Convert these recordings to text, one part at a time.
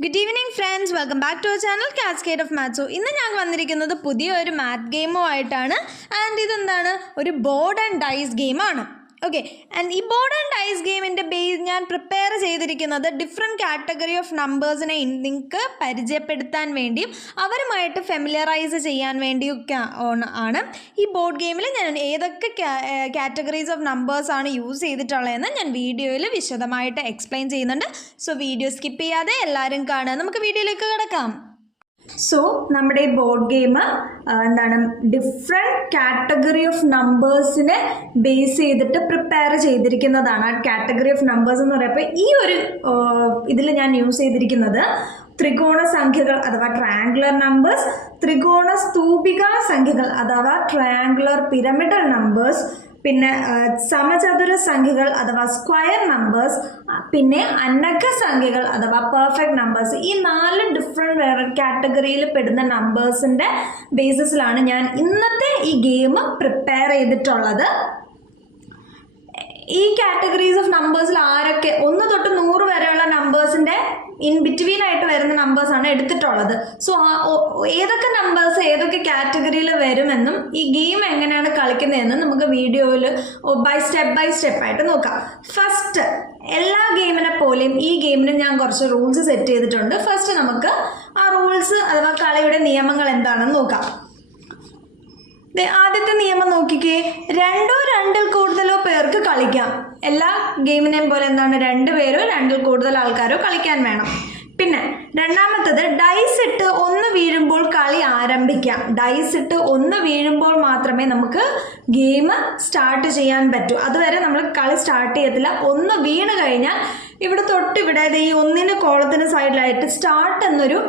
Good evening friends, welcome back to our channel Cascade of Maths. ഇന്ന് ഞാൻ വന്നിരിക്കുന്നത് പുതിയൊരു മാത്ത് ഗെയിമുമായിട്ടാണ്. ആൻഡ് ഇതെന്താണ്, ഒരു ബോർഡ് ആൻഡ് ഡൈസ് ഗെയിമാണ്. ഓക്കെ, ആൻഡ് ഈ ബോർഡ് ആൻഡ് ഡൈസ് ഗെയിമിൻ്റെ ബേസ് ഞാൻ പ്രിപ്പയർ ചെയ്തിരിക്കുന്നത് ഡിഫറെൻറ്റ് കാറ്റഗറി ഓഫ് നമ്പേഴ്സിനെ നിങ്ങൾക്ക് പരിചയപ്പെടുത്താൻ വേണ്ടിയും അവരുമായിട്ട് ഫെമിലിയറൈസ് ചെയ്യാൻ വേണ്ടിയൊക്കെ ആണ്. ഈ ബോർഡ് ഗെയിമിൽ ഞാൻ ഏതൊക്കെ കാറ്റഗറീസ് ഓഫ് നമ്പേഴ്സാണ് യൂസ് ചെയ്തിട്ടുള്ളതെന്ന് ഞാൻ വീഡിയോയിൽ വിശദമായിട്ട് എക്സ്പ്ലെയിൻ ചെയ്യുന്നുണ്ട്. സോ വീഡിയോ സ്കിപ്പ് ചെയ്യാതെ എല്ലാവരും കാണുക. നമുക്ക് വീഡിയോയിലേക്ക് കിടക്കാം. സോ നമ്മുടെ ഈ ബോർഡ് ഗെയിം എന്താണ്, ഡിഫറെൻറ്റ് കാറ്റഗറി ഓഫ് നമ്പേഴ്സിനെ ബേസ് ചെയ്തിട്ട് പ്രിപ്പയർ ചെയ്തിരിക്കുന്നതാണ്. കാറ്റഗറി ഓഫ് നമ്പേഴ്സ് എന്ന് പറയുമ്പോൾ ഈ ഒരു ഇതിൽ ഞാൻ യൂസ് ചെയ്തിരിക്കുന്നത് ത്രികോണ സംഖ്യകൾ അഥവാ ട്രയാങ്കുലർ നമ്പേഴ്സ്, ത്രികോണ സ്തൂപിക സംഖ്യകൾ അഥവാ ട്രയാങ്കുലർ പിരമിഡൽ നമ്പേഴ്സ്, പിന്നെ സമചതുര സംഖ്യകൾ അഥവാ സ്ക്വയർ നമ്പേഴ്സ്, പിന്നെ അനക്ക സംഖ്യകൾ അഥവാ പെർഫെക്റ്റ് നമ്പേഴ്സ്. ഈ 4 ഡിഫറെൻറ്റ് കാറ്റഗറിയിൽ പെടുന്ന നമ്പേഴ്സിൻ്റെ ബേസിസിലാണ് ഞാൻ ഇന്നത്തെ ഈ ഗെയിം പ്രിപ്പയർ ചെയ്തിട്ടുള്ളത്. ഈ കാറ്റഗറീസ് ഓഫ് നമ്പേഴ്സിൽ ആരൊക്കെ 1 തൊട്ട് 100 വരെയുള്ള നമ്പേഴ്സിൻ്റെ ഇൻ ബിറ്റ്വീൻ ആയിട്ട് വരുന്ന നമ്പേഴ്സാണ് എടുത്തിട്ടുള്ളത്. സോ ഏതൊക്കെ നമ്പേഴ്സ് ഏതൊക്കെ കാറ്റഗറിയിൽ വരുമെന്നും ഈ ഗെയിം എങ്ങനെയാണ് കളിക്കുന്നതെന്നും നമുക്ക് വീഡിയോയിൽ ബൈ സ്റ്റെപ്പ് ആയിട്ട് നോക്കാം. ഫസ്റ്റ്, എല്ലാ ഗെയിമിനെ പോലെയും ഈ ഗെയിമിന് ഞാൻ കുറച്ച് റൂൾസ് സെറ്റ് ചെയ്തിട്ടുണ്ട്. ഫസ്റ്റ് നമുക്ക് ആ റൂൾസ് അഥവാ കളിയുടെ നിയമങ്ങൾ എന്താണെന്ന് നോക്കാം. ആദ്യത്തെ നിയമം നോക്കിക്കേ, 2 or 2 കൂടുതലോ പേർക്ക് കളിക്കാം. എല്ലാ ഗെയിമിനെയും പോലെ എന്താണ്, 2 പേരോ 2 കൂടുതൽ ആൾക്കാരോ കളിക്കാൻ വേണം. പിന്നെ രണ്ടാമത്തത്, ഡൈസ് ഇട്ട് 1 വീഴുമ്പോൾ കളി ആരംഭിക്കാം. ഡൈസ് ഇട്ട് 1 വീഴുമ്പോൾ മാത്രമേ നമുക്ക് ഗെയിം സ്റ്റാർട്ട് ചെയ്യാൻ പറ്റൂ. അതുവരെ നമ്മൾ കളി സ്റ്റാർട്ട് ചെയ്യത്തില്ല. 1 വീണ് കഴിഞ്ഞാൽ ഇവിടെ തൊട്ടിവിടെ ഈ 1 കോളത്തിന് സൈഡിലായിട്ട് സ്റ്റാർട്ട് എന്നൊരു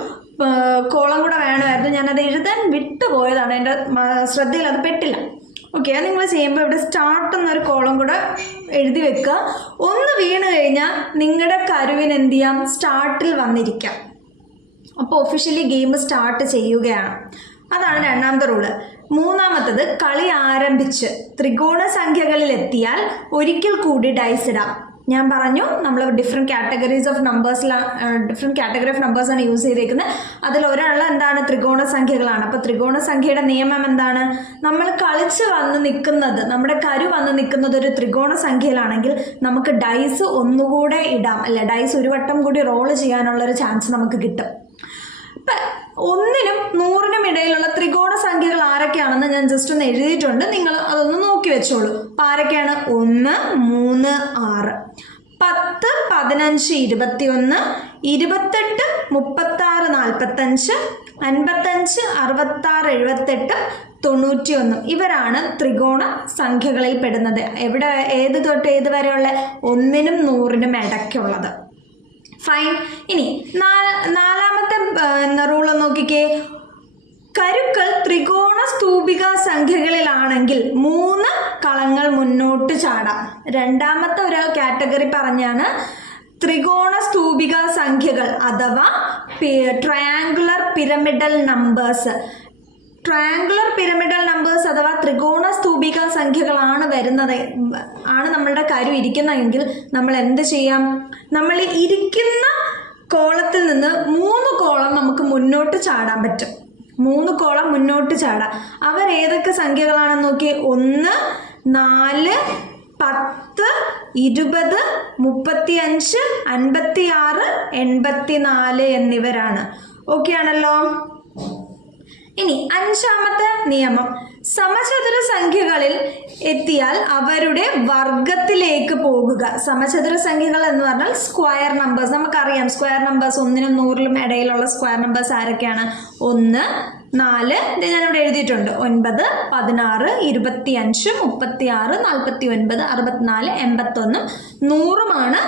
കോളം കൂടെ വേണമായിരുന്നു. ഞാനത് എഴുതാൻ വിട്ടുപോയതാണ്, എൻ്റെ ശ്രദ്ധയിൽ അത് പെട്ടില്ല. ഓക്കെ, അത് നിങ്ങൾ ചെയ്യുമ്പോൾ ഇവിടെ സ്റ്റാർട്ട് എന്നൊരു കോളം കൂടെ എഴുതി വെക്കുക. 1 വീണ് കഴിഞ്ഞാൽ നിങ്ങളുടെ കരുവിന് എന്ത് ചെയ്യാം, സ്റ്റാർട്ടിൽ വന്നിരിക്കാം. അപ്പോൾ ഒഫീഷ്യലി ഗെയിം സ്റ്റാർട്ട് ചെയ്യുകയാണ്. അതാണ് രണ്ടാമത്തെ റൂള്. മൂന്നാമത്തത്, കളി ആരംഭിച്ച് ത്രികോണ സംഖ്യകളിൽ എത്തിയാൽ ഒരിക്കൽ കൂടി ഡൈസ് ഇടാം. ഞാൻ പറഞ്ഞു നമ്മൾ different categories of different category of നമ്പേഴ്സാണ് യൂസ് ചെയ്തേക്കുന്നത്. അതിൽ ഒരാള് എന്താണ്, ത്രികോണ സംഖ്യകളാണ്. അപ്പോൾ ത്രികോണ സംഖ്യയുടെ നിയമം എന്താണ്, നമ്മൾ കളിച്ച് വന്ന് നിൽക്കുന്നത്, നമ്മുടെ കരു വന്ന് നിൽക്കുന്നത് ഒരു ത്രികോണ സംഖ്യയിലാണെങ്കിൽ നമുക്ക് ഡൈസ് ഒന്നുകൂടെ ഇടാം, അല്ലെ, ഡൈസ് ഒരു വട്ടം കൂടി റോള് ചെയ്യാനുള്ളൊരു ചാൻസ് നമുക്ക് കിട്ടും. ഇപ്പം 1നും 100നും ഇടയിലുള്ള ത്രികോണ സംഖ്യകൾ ആരൊക്കെയാണെന്ന് ഞാൻ ജസ്റ്റ് ഒന്ന് എഴുതിയിട്ടുണ്ട്. നിങ്ങൾ അതൊന്ന് നോക്കി വെച്ചോളൂ. അപ്പം ആരൊക്കെയാണ്, 1, 3, 6, 10, 15, 21, 28, 36, 45, 55, 66, 78, 91. ഇവരാണ് ത്രികോണ സംഖ്യകളിൽ പെടുന്നത്. ഏത് തൊട്ട് ഏത് വരെയുള്ള 1നും 100നും ഇടയ്ക്കുള്ളത്. ഫൈൻ. ഇനി നാലാമത്തെ റൂൾ നോക്കിക്കേ, കരുക്കൾ ത്രികോണ സ്തൂപിക സംഖ്യകളിലാണെങ്കിൽ 3 കളങ്ങൾ മുന്നോട്ട് ചാടാം. രണ്ടാമത്തെ ഒരു കാറ്റഗറി പറഞ്ഞാണ് ത്രികോണ സ്തൂപിക സംഖ്യകൾ അഥവാ triangular pyramidal numbers. Triangular pyramidal numbers അഥവാ ത്രികോണ സ്തൂപിക സംഖ്യകളാണ് ആണ് നമ്മളുടെ കരു ഇരിക്കുന്നതെങ്കിൽ നമ്മൾ എന്ത് ചെയ്യാം, നമ്മൾ ഇരിക്കുന്ന കോളത്തിൽ നിന്ന് 3 കോളം നമുക്ക് മുന്നോട്ട് ചാടാൻ പറ്റും. 3 കോളം മുന്നോട്ട് ചാടാം. അവർ ഏതൊക്കെ സംഖ്യകളാണെന്ന് നോക്കി, 1, 4, 10, 20, 35, 56, 84 എന്നിവരാണ്. ഓക്കെ ആണല്ലോ. ഇനി 5ാമത്തെ നിയമം, സമചതുര സംഖ്യകളിൽ എത്തിയാൽ അവരുടെ വർഗത്തിലേക്ക് പോകുക. സമചതുര സംഖ്യകൾ എന്ന് പറഞ്ഞാൽ സ്ക്വയർ നമ്പേഴ്സ്. നമുക്കറിയാം സ്ക്വയർ നമ്പേഴ്സ് 1നും 100നും ഇടയിലുള്ള സ്ക്വയർ നമ്പേഴ്സ് ആരൊക്കെയാണ്, 1, 4, ഇത് ഞാനിവിടെ എഴുതിയിട്ടുണ്ട്, 9, 16, 25, 36, 49, 64, 81, 100ുമാണ്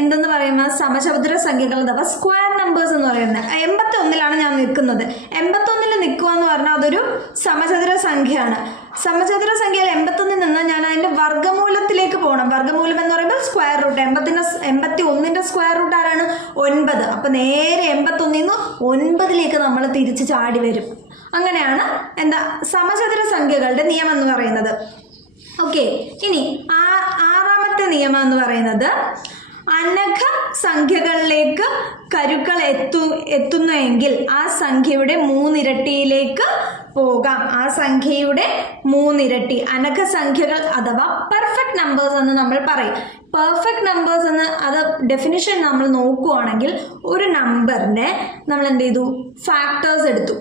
എന്തെന്ന് പറയുന്നത് സമചതുര സംഖ്യകൾ അഥവാ സ്ക്വയർ നമ്പേഴ്സ് എന്ന് പറയുന്നത്. 81ലാണ് ഞാൻ നിൽക്കുന്നത്. 81ൽ നിൽക്കുക എന്ന് പറഞ്ഞാൽ അതൊരു സമചതുര സംഖ്യയാണ്. സമചതുര സംഖ്യയിൽ 81ൽ നിന്ന് ഞാൻ അതിൻ്റെ വർഗ്ഗമൂലത്തിലേക്ക് പോകണം. വർഗ്ഗമൂലം എന്ന് പറയുമ്പോൾ സ്ക്വയർ റൂട്ട്. 81ൻ്റെ സ്ക്വയർ റൂട്ട് ആരാണ്, 9. അപ്പം നേരെ 81ൽ നിന്ന് 9ലേക്ക് നമ്മൾ തിരിച്ച് ചാടി വരും. അങ്ങനെയാണ് സമചതുര സംഖ്യകളുടെ നിയമം എന്ന് പറയുന്നത്. ഓക്കെ, ഇനി 6ാമത്തെ നിയമം എന്ന് പറയുന്നത് അനഘ സംഖ്യകളിലേക്ക് കരുക്കൾ എത്തുന്നുവെങ്കിൽ ആ സംഖ്യയുടെ 3 ഇരട്ടിയിലേക്ക് പോകാം. ആ സംഖ്യയുടെ 3 ഇരട്ടി അനഘസംഖ്യകൾ അഥവാ പെർഫെക്റ്റ് നമ്പേഴ്സ് എന്ന് നമ്മൾ പറയും. പെർഫെക്റ്റ് നമ്പേഴ്സ് എന്ന് അത് ഡെഫിനിഷൻ നമ്മൾ നോക്കുകയാണെങ്കിൽ ഒരു നമ്പറിനെ നമ്മൾ എന്ത് ചെയ്തു, ഫാക്ടേഴ്സ് എടുത്തു.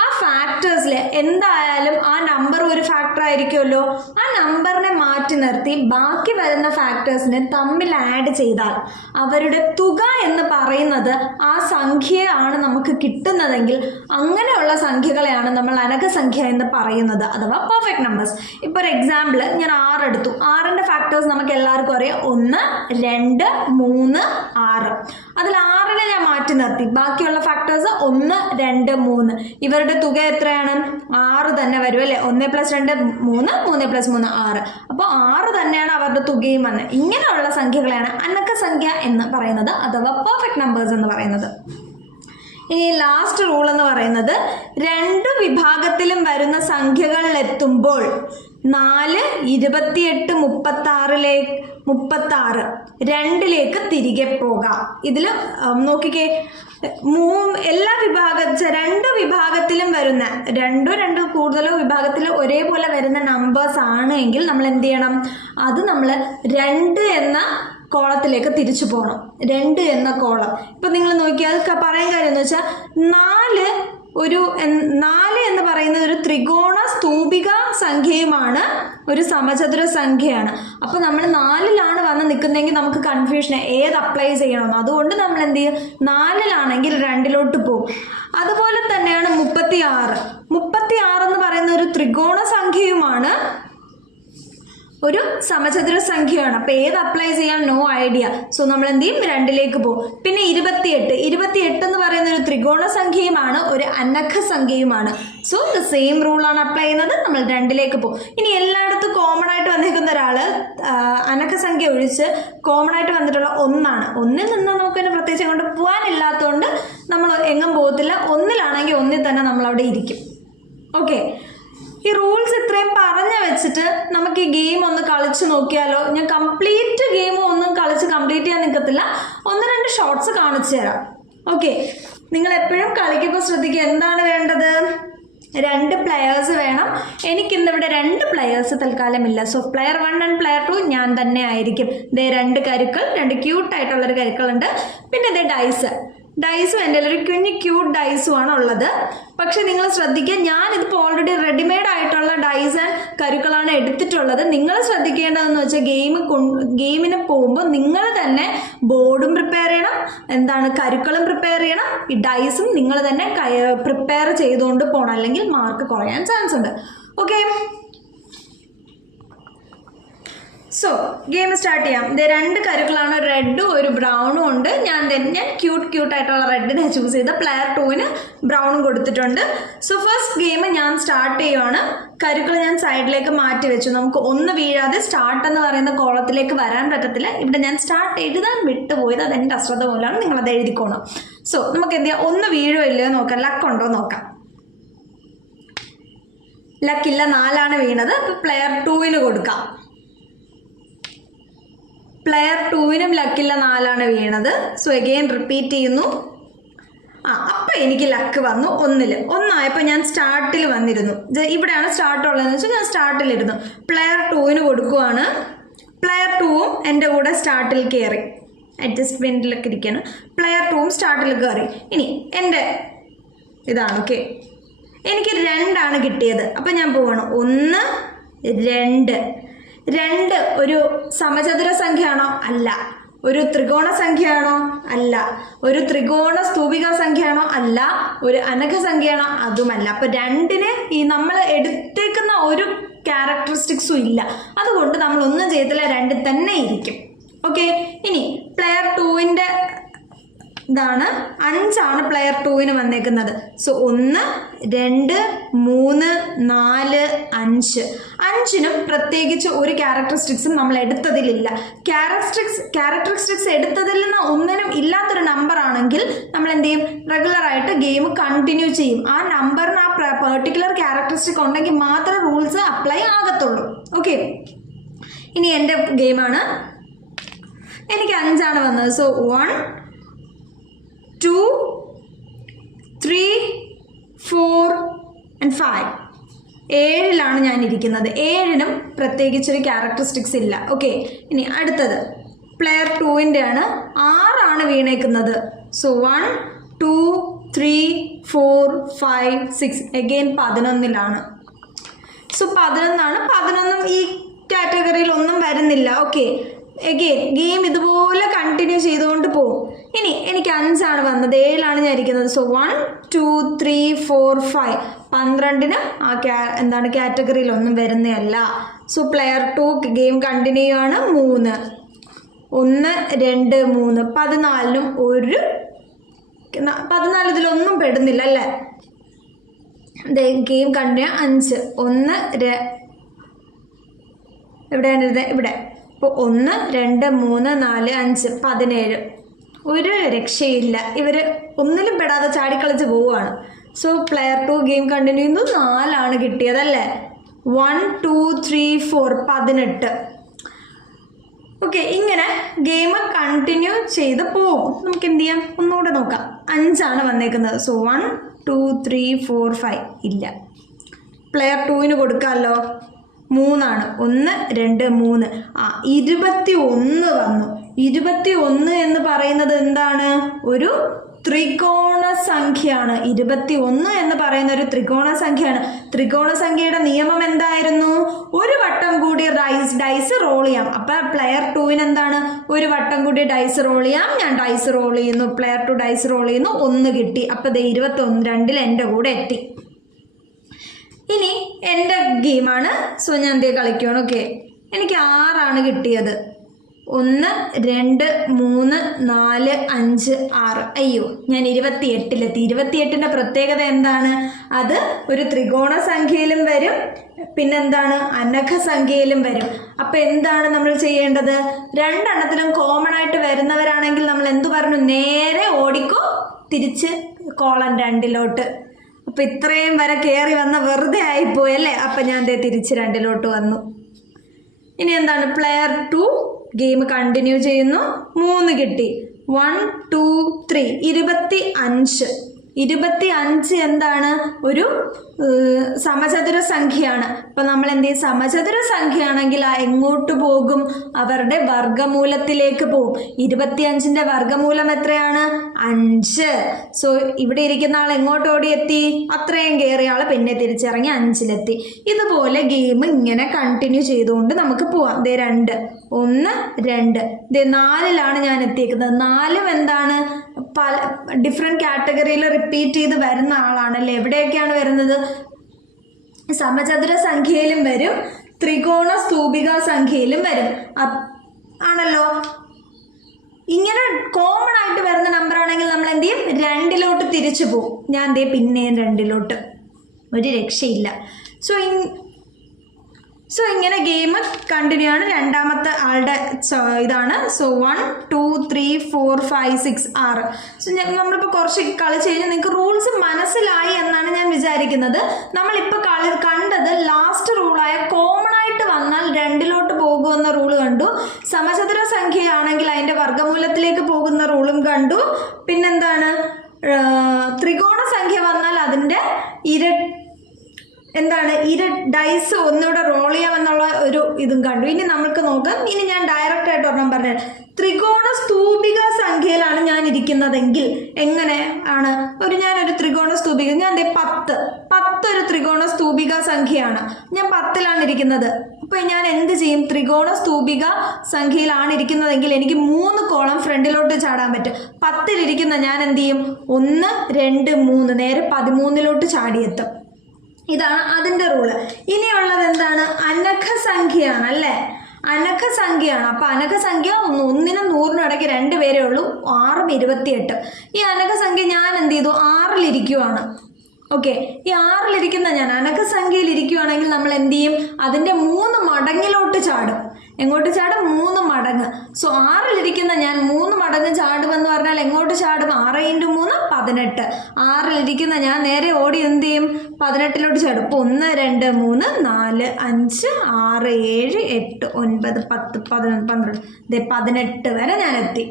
ആ ഫാക്ടേഴ്സിൽ എന്തായാലും ആ നമ്പർ ഒരു ഫാക്ടർ ആയിരിക്കുമല്ലോ. ആ നമ്പറിനെ മാറ്റി നിർത്തി ബാക്കി വരുന്ന ഫാക്ടേഴ്സിനെ തമ്മിൽ ആഡ് ചെയ്താൽ അവരുടെ തുക എന്ന് പറയുന്നത് ആ സംഖ്യയാണ് നമുക്ക് കിട്ടുന്നതെങ്കിൽ അങ്ങനെയുള്ള സംഖ്യകളെയാണ് നമ്മൾ അനഘസംഖ്യ എന്ന് പറയുന്നത് അഥവാ പെർഫെക്റ്റ് നമ്പേഴ്സ്. ഇപ്പോൾ ഒരു എക്സാമ്പിൾ ഞാൻ 6 എടുത്തു. 6ന്റെ ഫാക്ടേഴ്സ് നമുക്ക് എല്ലാവർക്കും അറിയാം, 1, 2, 3, 6. അതിൽ 6നെ ഞാൻ മാറ്റി നിർത്തി, ബാക്കിയുള്ള ഫാക്ടേഴ്സ് 1, 2, 3. ഇവരുടെ തുക എത്രയാണ്? 6 തന്നെ വരും അല്ലേ. 1 + 2 3, 3 + 3 6. അപ്പോൾ 6 തന്നെയാണ് അവരുടെ തുകയും വന്നത്. ഇങ്ങനെയുള്ള സംഖ്യകളെയാണ് അനഘസംഖ്യ എന്ന് പറയുന്നത് അഥവാ പെർഫെക്റ്റ് നമ്പേഴ്സ് എന്ന് പറയുന്നത്. ഇനി ലാസ്റ്റ് റൂൾ എന്ന് പറയുന്നത് 2 വിഭാഗത്തിലും വരുന്ന സംഖ്യകളിലെത്തുമ്പോൾ 4, 28, 36 2ലേക്ക് തിരികെ പോകാം. ഇതിൽ നോക്കിക്കേ, എല്ലാ 2 വിഭാഗത്തിലും വരുന്ന 2 കൂടുതലോ വിഭാഗത്തിൽ ഒരേപോലെ വരുന്ന നമ്പേഴ്സ് ആണ് എങ്കിൽ നമ്മൾ എന്ത് ചെയ്യണം? അത് നമ്മൾ 2 എന്ന കോളത്തിലേക്ക് തിരിച്ചു പോകണം. 2 എന്ന കോളം. ഇപ്പം നിങ്ങൾ നോക്കിയാൽ പറയാൻ കാര്യം എന്ന് വെച്ചാൽ 4 എന്ന് പറയുന്നത് ഒരു ത്രികോണ സ്തൂപിക സംഖ്യയുമാണ്, ഒരു സമചതുര സംഖ്യയാണ്. അപ്പോൾ നമ്മൾ 4ലാണ് വന്ന് നിൽക്കുന്നതെങ്കിൽ നമുക്ക് കൺഫ്യൂഷൻ ഏത് അപ്ലൈ ചെയ്യണമെന്ന്. അതുകൊണ്ട് നമ്മൾ എന്ത് ചെയ്യും? 4ലാണെങ്കിൽ 2ലോട്ട് പോകും. അതുപോലെ തന്നെയാണ് 36 എന്ന് പറയുന്ന ഒരു ത്രികോണ സംഖ്യയുമാണ്, ഒരു സമചതുര സംഖ്യയാണ്. അപ്പോൾ ഏത് അപ്ലൈ ചെയ്യാൻ നോ ഐഡിയ. സോ നമ്മൾ എന്ത് ചെയ്യും? 2ലേക്ക് പോകും. പിന്നെ 28 എന്ന് പറയുന്ന ഒരു ത്രികോണ സംഖ്യയുമാണ്, ഒരു അനഘസംഖ്യയുമാണ്. സോ ദ സെയിം റൂളാണ് അപ്ലൈ ചെയ്യുന്നത്. നമ്മൾ 2ലേക്ക് പോകും. ഇനി എല്ലായിടത്തും കോമൺ ആയിട്ട് വന്നിരിക്കുന്ന ഒരാൾ അനഘസംഖ്യ ഒഴിച്ച് കോമൺ ആയിട്ട് വന്നിട്ടുള്ള 1 ഒന്നിൽ നിന്ന് നമുക്ക് തന്നെ പ്രത്യേകിച്ച് അങ്ങോട്ട് പോകാനില്ലാത്തതുകൊണ്ട് നമ്മൾ എങ്ങും പോകത്തില്ല. 1ലാണെങ്കിൽ 1ൽ തന്നെ നമ്മൾ അവിടെ ഇരിക്കും. ഓക്കെ, ഈ റൂൾസ് ഇത്രയും പറഞ്ഞു വെച്ചിട്ട് നമുക്ക് ഈ ഗെയിം ഒന്ന് കളിച്ച് നോക്കിയാലോ? ഞാൻ കംപ്ലീറ്റ് ഗെയിം ഒന്നും കളിച്ച് കംപ്ലീറ്റ് ചെയ്യാൻ നിൽക്കത്തില്ല, 1-2 ഷോർട്സ് കാണിച്ചു തരാം. ഓക്കെ, നിങ്ങൾ എപ്പോഴും കളിക്കുമ്പോൾ ശ്രദ്ധിക്കുക, എന്താണ് വേണ്ടത്? 2 പ്ലെയേഴ്സ് വേണം. എനിക്കിന്നിവിടെ 2 പ്ലെയേഴ്സ് തൽക്കാലമില്ല. സോ പ്ലെയർ 1 ആൻഡ് പ്ലെയർ 2 ഞാൻ തന്നെ ആയിരിക്കും. ഇതേ 2 കരുക്കൾ, 2 ക്യൂട്ടായിട്ടുള്ളൊരു കരുക്കളുണ്ട്. പിന്നെ ഇതേ ഡൈസും എൻ്റെ ഒരു കുഞ്ഞ് ക്യൂട്ട് ഡൈസുമാണ് ഉള്ളത്. പക്ഷെ നിങ്ങൾ ശ്രദ്ധിക്കുക, ഞാനിതിപ്പോൾ ഓൾറെഡി റെഡിമെയ്ഡ് ആയിട്ടുള്ള ഡൈസ് ആൻഡ് കരുക്കളാണ് എടുത്തിട്ടുള്ളത്. നിങ്ങൾ ശ്രദ്ധിക്കേണ്ടതെന്ന് വെച്ചാൽ ഗെയിമിന് പോകുമ്പോൾ നിങ്ങൾ തന്നെ ബോർഡും പ്രിപ്പയർ ചെയ്യണം, കരുക്കളും പ്രിപ്പയർ ചെയ്യണം. ഈ ഡൈസും നിങ്ങൾ തന്നെ പ്രിപ്പയർ ചെയ്തുകൊണ്ട് പോകണം, അല്ലെങ്കിൽ മാർക്ക് കുറയാൻ ചാൻസ് ഉണ്ട്. ഓക്കെ, സോ ഗെയിം സ്റ്റാർട്ട് ചെയ്യാം. ഇത് 2 കരുക്കളാണ്, റെഡും ഒരു ബ്രൗണും ഉണ്ട്. ഞാൻ ക്യൂട്ടായിട്ടുള്ള റെഡിനെ ചൂസ് ചെയ്ത് പ്ലെയർ 2-ന് ബ്രൗണും കൊടുത്തിട്ടുണ്ട്. സോ ഫസ്റ്റ് ഗെയിം ഞാൻ സ്റ്റാർട്ട് ചെയ്യുവാണ്. കരുക്കൾ ഞാൻ സൈഡിലേക്ക് മാറ്റി വെച്ചു. നമുക്ക് 1 വീഴാതെ സ്റ്റാർട്ട് എന്ന് പറയുന്ന കോളത്തിലേക്ക് വരാൻ പറ്റത്തില്ല. ഇവിടെ ഞാൻ സ്റ്റാർട്ട് എഴുതാൻ വിട്ടുപോയത്, അതെൻ്റെ അശ്രദ്ധ പോലാണ്, നിങ്ങളത് എഴുതിക്കോണം. സോ നമുക്ക് എന്ത് ചെയ്യാം? 1 വീഴോ ഇല്ലയോ നോക്കാം, ലക്കുണ്ടോ നോക്കാം. ലക്കില്ല, 4ആണ് വീണത്. അപ്പോൾ പ്ലെയർ 2-ന് കൊടുക്കാം. പ്ലെയർ 2-നും ലക്കില്ല, 4ആണ് വീണത്. സോ എഗെയിൻ റിപ്പീറ്റ് ചെയ്യുന്നു. അപ്പം എനിക്ക് ലക്ക് വന്നു 1-ൽ ഞാൻ സ്റ്റാർട്ടിൽ വന്നിരുന്നു. ഇവിടെയാണ് സ്റ്റാർട്ട് ഉള്ളതെന്ന് വെച്ചാൽ ഞാൻ സ്റ്റാർട്ടിലിരുന്നു. പ്ലെയർ 2-ന് കൊടുക്കുവാണ്. പ്ലെയർ 2-ഉം എൻ്റെ കൂടെ സ്റ്റാർട്ടിൽ കയറി. അഡ്ജസ്റ്റ്മെൻറ്റിലൊക്കെ ഇരിക്കുകയാണ്. പ്ലെയർ 2-ഉം സ്റ്റാർട്ടിൽ കയറി. ഇനി എൻ്റെ ഇതാണ്. ഓക്കെ, എനിക്ക് 2ആണ് കിട്ടിയത്. അപ്പം ഞാൻ പോവാണ്. 1, 2 ഒരു സമചതുര സംഖ്യയാണോ? അല്ല. ഒരു ത്രികോണ സംഖ്യയാണോ? അല്ല. ഒരു ത്രികോണ സ്തൂപിക സംഖ്യയാണോ? അല്ല. ഒരു അനഘസംഖ്യയാണോ? അതുമല്ല. അപ്പോൾ 2-ന് ഈ നമ്മൾ എടുത്തേക്കുന്ന ഒരു ക്യാരക്ടറിസ്റ്റിക്സും ഇല്ല. അതുകൊണ്ട് നമ്മൾ ഒന്നും ചെയ്യത്തില്ല, 2 തന്നെ ഇരിക്കും. ഓക്കെ, ഇനി പ്ലെയർ 2-ൻ്റെ ഇതാണ് 5ആണ് പ്ലെയർ 2-ന് വന്നേക്കുന്നത്. സോ 1, 2, 3, 4, 5. 5-നും പ്രത്യേകിച്ച് ഒരു ക്യാരക്ടറിസ്റ്റിക്സും നമ്മൾ എടുത്തതിലില്ല. ക്യാരക്ടറിസ്റ്റിക്സ് എടുത്തതിൽ നിന്ന് 1-നും ഇല്ലാത്തൊരു നമ്പർ ആണെങ്കിൽ നമ്മൾ എന്ത് ചെയ്യും? റെഗുലറായിട്ട് ഗെയിം കണ്ടിന്യൂ ചെയ്യും. ആ നമ്പറിന് ആ പെർട്ടിക്കുലർ ക്യാരക്ടറിസ്റ്റിക് ഉണ്ടെങ്കിൽ മാത്രമേ റൂൾസ് അപ്ലൈ ആകത്തുള്ളൂ. ഓക്കെ, ഇനി എൻ്റെ ഗെയിമാണ്. എനിക്ക് 5 വന്നത്. So 1 2 3 4 and 5. 7 ഞാൻ ഇരിക്കുന്നത്. 7നും പ്രത്യേകിച്ചൊരു ക്യാരക്ടറിസ്റ്റിക്സ് ഇല്ല. ഓക്കെ, ഇനി അടുത്തത് പ്ലെയർ 2ൻ്റെ ആണ്. 6 വീണേക്കുന്നത്. So 1 2 3 4 5 6 again 11. സോ 11. 11 ഈ കാറ്റഗറിയിൽ ഒന്നും വരുന്നില്ല. ഓക്കെ, എഗെയിൻ ഗെയിം ഇതുപോലെ കണ്ടിന്യൂ ചെയ്തുകൊണ്ട് പോകും. ഇനി എനിക്ക് 5 വന്നത്. 7 ഞാൻ ഇരിക്കുന്നത്. സോ 1 2 3 4 5. 12ന് എന്താണ് കാറ്റഗറിയിൽ ഒന്നും വരുന്നതല്ല. സോ പ്ലെയർ 2 ഗെയിം കണ്ടിന്യൂ ആണ്. 3 1 2 3. 14നും 14 ഇതിലൊന്നും പെടുന്നില്ല അല്ലേ. Game continue. 5 1 എവിടെയാണ് എഴുതുന്നത്? ഇവിടെ. അപ്പോൾ 1 2 3 4 5 17. ഒരു രക്ഷയില്ല. ഇവർ ഒന്നിലും പെടാതെ ചാടിക്കളിച്ച് പോവുകയാണ്. സോ പ്ലെയർ 2 ഗെയിം കണ്ടിന്യൂ ചെയ്യുന്നു. 4 കിട്ടിയതല്ലേ. 1 2 3 4 18. ഓക്കെ, ഇങ്ങനെ ഗെയിം കണ്ടിന്യൂ ചെയ്ത് പോവും. നമുക്ക് എന്ത് ചെയ്യാം? ഒന്നുകൂടെ നോക്കാം. 5 വന്നേക്കുന്നത്. സോ 1 2 3 4 5 ഇല്ല. പ്ലെയർ 2ന് കൊടുക്കാമല്ലോ. 3 1 2 3. 21 വന്നു. 21 എന്ന് പറയുന്നത് എന്താണ്? ഒരു ത്രികോണ സംഖ്യയാണ്. 21 എന്ന് പറയുന്ന ഒരു ത്രികോണ സംഖ്യയാണ്. ത്രികോണ സംഖ്യയുടെ നിയമം എന്തായിരുന്നു? ഒരു വട്ടം കൂടി ഡൈസ് റോൾ ചെയ്യാം. അപ്പം പ്ലെയർ 2ന് എന്താണ്? ഒരു വട്ടം കൂടി ഡൈസ് റോൾ ചെയ്യാം. ഞാൻ ഡൈസ് റോൾ ചെയ്യുന്നു. പ്ലെയർ 2 ഡൈസ് റോൾ ചെയ്യുന്നു. 1 കിട്ടി. അപ്പം 21 2 എൻ്റെ കൂടെ എത്തി. ഇനി എൻ്റെ ഗെയിമാണ്. സോ ഞാൻ എന്തേ കളിക്കുകയാണ്. ഓക്കെ, എനിക്ക് 6 കിട്ടിയത്. 1 2 3 4 5 6. അയ്യോ, ഞാൻ 28-ലെത്തി. 28ൻ്റെ പ്രത്യേകത എന്താണ്? അത് ഒരു ത്രികോണ സംഖ്യയിലും വരും, പിന്നെന്താണ്, അനഘ സംഖ്യയിലും വരും. അപ്പം എന്താണ് നമ്മൾ ചെയ്യേണ്ടത്? രണ്ടെണ്ണത്തിലും കോമൺ ആയിട്ട് വരുന്നവരാണെങ്കിൽ നമ്മൾ എന്തു പറഞ്ഞു? നേരെ ഓടിക്കോ, തിരിച്ച് കോളം 2 അപ്പം ഇത്രയും വരെ കയറി വന്ന വെറുതെ ആയിപ്പോയി അല്ലേ. അപ്പം ഞാൻ തിരിച്ച് 2 വന്നു. ഇനി എന്താണ്? പ്ലെയർ 2 ഗെയിം കണ്ടിന്യൂ ചെയ്യുന്നു. 3 കിട്ടി. 1 2 3 25. 25 എന്താണ്? ഒരു സമചതുര സംഖ്യയാണ്. അപ്പം നമ്മൾ എന്ത് ചെയ്യും? സമചതുര സംഖ്യയാണെങ്കിൽ എങ്ങോട്ട് പോകും? അവരുടെ വർഗമൂലത്തിലേക്ക് പോകും. 25ൻ്റെ വർഗമൂലം എത്രയാണ്? 5. സോ ഇവിടെ ഇരിക്കുന്ന ആൾ എങ്ങോട്ട് ഓടിയെത്തി? അത്രയും കയറിയ ആൾ പിന്നെ തിരിച്ചിറങ്ങി 5-ലെത്തി. ഇതുപോലെ ഗെയിം ഇങ്ങനെ കണ്ടിന്യൂ ചെയ്തുകൊണ്ട് നമുക്ക് പോവാം. 2 1 2. 4 ഞാൻ എത്തിയിരിക്കുന്നത്. 4 എന്താണ്? പല ഡിഫറെൻറ്റ് കാറ്റഗറിയിൽ റിപ്പീറ്റ് ചെയ്ത് വരുന്ന ആളാണല്ലേ. എവിടെയൊക്കെയാണ് വരുന്നത്? സമചതുര സംഖ്യയിലും വരും, ത്രികോണ സ്തൂപിക സംഖ്യയിലും വരും ആണല്ലോ. ഇങ്ങനെ കോമൺ ആയിട്ട് വരുന്ന നമ്പർ ആണെങ്കിൽ നമ്മൾ എന്ത് ചെയ്യും? 2 തിരിച്ചു പോകും. ഞാൻ പിന്നെയും 2. ഒരു രക്ഷയില്ല. സോ ഇങ്ങനെ ഗെയിം കണ്ടിന്യൂ ആണ്. രണ്ടാമത്തെ ആളുടെ ഇതാണ്. സോ 1 2 3 4 5 6 6. സോ നമ്മളിപ്പോൾ കുറച്ച് കളിച്ച് കഴിഞ്ഞാൽ നിങ്ങൾക്ക് റൂൾസ് മനസ്സിലായി എന്നാണ് ഞാൻ വിചാരിക്കുന്നത്. നമ്മളിപ്പോൾ കണ്ടത് ലാസ്റ്റ് റൂളായ കോമൺ ആയിട്ട് വന്നാൽ 2 പോകുമെന്ന റൂള് കണ്ടു. സമചതുര സംഖ്യയാണെങ്കിൽ അതിൻ്റെ വർഗമൂലത്തിലേക്ക് പോകുന്ന റൂളും കണ്ടു. പിന്നെന്താണ്? ത്രികോണ സംഖ്യ വന്നാൽ അതിൻ്റെ ഡൈസ് ഒന്നുകൂടെ റോൾ ചെയ്യാമെന്നുള്ള ഒരു ഇതും കണ്ടു. ഇനി നമുക്ക് നോക്കാം. ഇനി ഞാൻ ഡയറക്റ്റ് ആയിട്ട് ഒരെണ്ണം പറഞ്ഞത്. ത്രികോണ സ്തൂപിക സംഖ്യയിലാണ് ഞാൻ ഇരിക്കുന്നതെങ്കിൽ എങ്ങനെ ആണ്? ഞാനൊരു ത്രികോണ സ്തൂപിക, ഞാൻ 10 ഒരു ത്രികോണ സ്തൂപിക സംഖ്യയാണ്. ഞാൻ 10ലാണ് ഇരിക്കുന്നത്. അപ്പോൾ ഞാൻ എന്ത് ചെയ്യും? ത്രികോണ സ്തൂപിക സംഖ്യയിലാണ് ഇരിക്കുന്നതെങ്കിൽ എനിക്ക് 3 കോളം ഫ്രണ്ടിലോട്ട് ചാടാൻ പറ്റും. 10ലിരിക്കുന്ന ഞാൻ എന്ത് ചെയ്യും? 1 2 3 നേരെ 13 ചാടിയെത്തും. ഇതാണ് അതിൻ്റെ റൂള്. ഇനിയുള്ളത് എന്താണ്? അനഘ സംഖ്യയാണ് അല്ലേ. അനഘ സംഖ്യയാണ്. അപ്പോൾ അനഘ സംഖ്യ 1നും 100നും ഇടയ്ക്ക് 2 പേരേ ഉള്ളൂ. 6 28. ഈ അനഘ സംഖ്യ ഞാൻ എന്ത് ചെയ്തു? 6ലിരിക്കുവാണ്. ഓക്കെ, ഈ 6ലിരിക്കുന്ന ഞാൻ അനഘ സംഖ്യയിൽ ഇരിക്കുവാണെങ്കിൽ നമ്മൾ എന്ത് ചെയ്യും? അതിൻ്റെ 3 മടങ്ങിലോട്ട് ചാടും. എങ്ങോട്ട് ചാടും? 3 മടങ്ങ്. സോ 6ലിരിക്കുന്ന ഞാൻ 3 മടങ്ങ് ചാടുമെന്ന് പറഞ്ഞാൽ എങ്ങോട്ട് ചാടും? 6 × 3 = 18. 6-ലിരിക്കുന്ന ഞാൻ നേരെ ഓടി എന്ത് ചെയ്യും? 18-ലോട്ട് ചാടും. ഇപ്പോൾ 1 2 3 4 5 6 7 8 9 10 11 12 18 വരെ ഞാൻ എത്തി.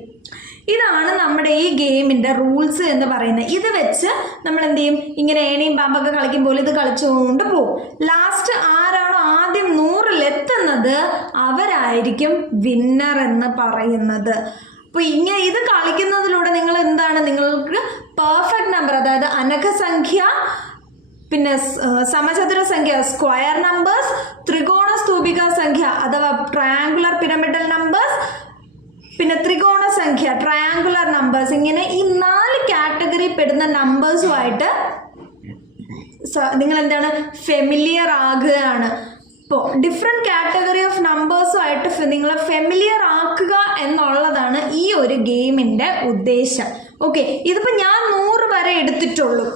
ഇതാണ് നമ്മുടെ ഈ ഗെയിമിൻ്റെ റൂൾസ് എന്ന് പറയുന്നത്. ഇത് വെച്ച് നമ്മൾ എന്ത് ചെയ്യും? ഇങ്ങനെ ഏണിയും പാമ്പൊക്കെ കളിക്കുമ്പോൾ ഇത് കളിച്ചുകൊണ്ട് പോകും. ലാസ്റ്റ് ആരാണോ ആദ്യം 100-ലെത്തുന്നത് അവരായിരിക്കും വിന്നർ എന്ന് പറയുന്നത്. അപ്പോൾ ഇങ്ങനെ ഇത് കളിക്കുന്നതിലൂടെ നിങ്ങൾ എന്താണ്, നിങ്ങൾക്ക് പെർഫെക്റ്റ് നമ്പർ, അതായത് അനഘസംഖ്യ, പിന്നെ സമചതുര സംഖ്യ സ്ക്വയർ നമ്പേഴ്സ്, ത്രികോണ സ്തൂപിക സംഖ്യ അഥവാ ട്രയാങ്കുലർ പിരമിഡൽ നമ്പേഴ്സ്, പിന്നെ ത്രികോണ സംഖ്യ ട്രയാങ്കുലർ നമ്പേഴ്സ്, ഇങ്ങനെ ഈ 4 കാറ്റഗറി പെടുന്ന നമ്പേഴ്സുമായിട്ട് നിങ്ങൾ എന്താണ് ഫെമിലിയർ ആകുകയാണ്. ഇപ്പോൾ ഡിഫറെൻറ്റ് കാറ്റഗറി ഓഫ് നമ്പേഴ്സുമായിട്ട് നിങ്ങൾ ഫെമിലിയർ ആക്കുക എന്നുള്ളതാണ് ഈ ഒരു ഗെയിമിൻ്റെ ഉദ്ദേശം. ഓക്കെ, ഇതിപ്പോൾ ഞാൻ 100 വരെ എടുത്തിട്ടുള്ളൂ.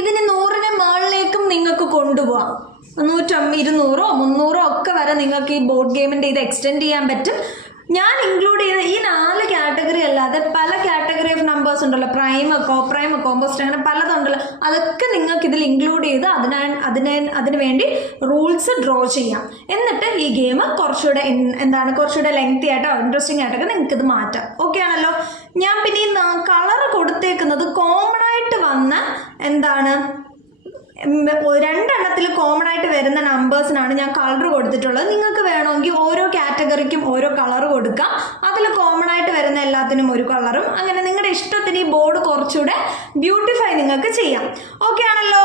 ഇതിന് 100-ന് മുകളിലേക്കും നിങ്ങൾക്ക് കൊണ്ടുപോകാം. 150 200 300 ഒക്കെ വരെ നിങ്ങൾക്ക് ഈ ബോർഡ് ഗെയിമിൻ്റെ ഇത് എക്സ്റ്റെൻഡ് ചെയ്യാൻ പറ്റും. ഞാൻ ഇൻക്ലൂഡ് ചെയ്ത ഈ 4 കാറ്റഗറി അല്ലാതെ പല കാറ്റഗറി ഓഫ് നമ്പേഴ്സ് ഉണ്ടല്ലോ, പ്രൈം, കോപ്രൈം, കോമ്പോസ്റ്റ്, അങ്ങനെ പലതുണ്ടല്ലോ. അതൊക്കെ നിങ്ങൾക്ക് ഇതിൽ ഇൻക്ലൂഡ് ചെയ്ത് അതിന് വേണ്ടി റൂൾസ് ഡ്രോ ചെയ്യാം. എന്നിട്ട് ഈ ഗെയിം കുറച്ചുകൂടെ കുറച്ചുകൂടെ ലെങ്തി ആയിട്ടോ ഇൻട്രസ്റ്റിംഗ് ആയിട്ടൊക്കെ നിങ്ങൾക്ക് ഇത് മാറ്റാം. ഓക്കെ ആണല്ലോ. ഞാൻ പിന്നെ ഈ കളർ കൊടുത്തേക്കുന്നത് കോമൺ ആയിട്ട് വന്ന രണ്ടെണ്ണത്തിൽ കോമൺ ആയിട്ട് വരുന്ന നമ്പേഴ്സിനാണ് ഞാൻ കളർ കൊടുത്തിട്ടുള്ളത്. നിങ്ങൾക്ക് വേണമെങ്കിൽ ഓരോ കാറ്റഗറിക്കും ഓരോ കളർ കൊടുക്കാം. അതിൽ കോമൺ ആയിട്ട് വരുന്ന എല്ലാത്തിനും ഒരു കളറും, അങ്ങനെ നിങ്ങളുടെ ഇഷ്ടത്തിന് ഈ ബോർഡ് കുറച്ചുകൂടെ ബ്യൂട്ടിഫൈ നിങ്ങൾക്ക് ചെയ്യാം. ഓക്കെ ആണല്ലോ.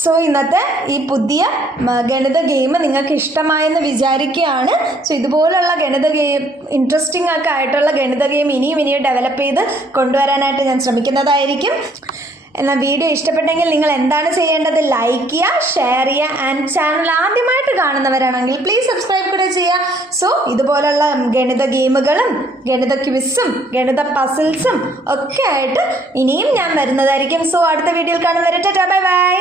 സോ ഇന്നത്തെ ഈ പുതിയ ഗണിത ഗെയിം നിങ്ങൾക്ക് ഇഷ്ടമായെന്ന് വിചാരിക്കുകയാണ്. സോ ഇതുപോലുള്ള ഗണിത ഗെയിം, ഇൻട്രസ്റ്റിംഗ് ഒക്കെ ആയിട്ടുള്ള ഗണിത ഗെയിം ഇനിയും ഡെവലപ്പ് ചെയ്ത് കൊണ്ടുവരാനായിട്ട് ഞാൻ ശ്രമിക്കുന്നതായിരിക്കും. എന്നാൽ വീഡിയോ ഇഷ്ടപ്പെട്ടെങ്കിൽ നിങ്ങൾ എന്താണ് ചെയ്യേണ്ടത്? ലൈക്ക് ചെയ്യുക, ഷെയർ ചെയ്യുക, ആൻഡ് ചാനൽ ആദ്യമായിട്ട് കാണുന്നവരാണെങ്കിൽ പ്ലീസ് സബ്സ്ക്രൈബ് കൂടെ ചെയ്യുക. സോ ഇതുപോലുള്ള ഗണിത ഗെയിമുകളും ഗണിത ക്വിസും ഗണിത പസിൽസും ഒക്കെ ആയിട്ട് ഇനിയും ഞാൻ വരുന്നതായിരിക്കും. സോ അടുത്ത വീഡിയോയിൽ കാണുന്നവരെ ടാറ്റാ ബൈ ബൈ.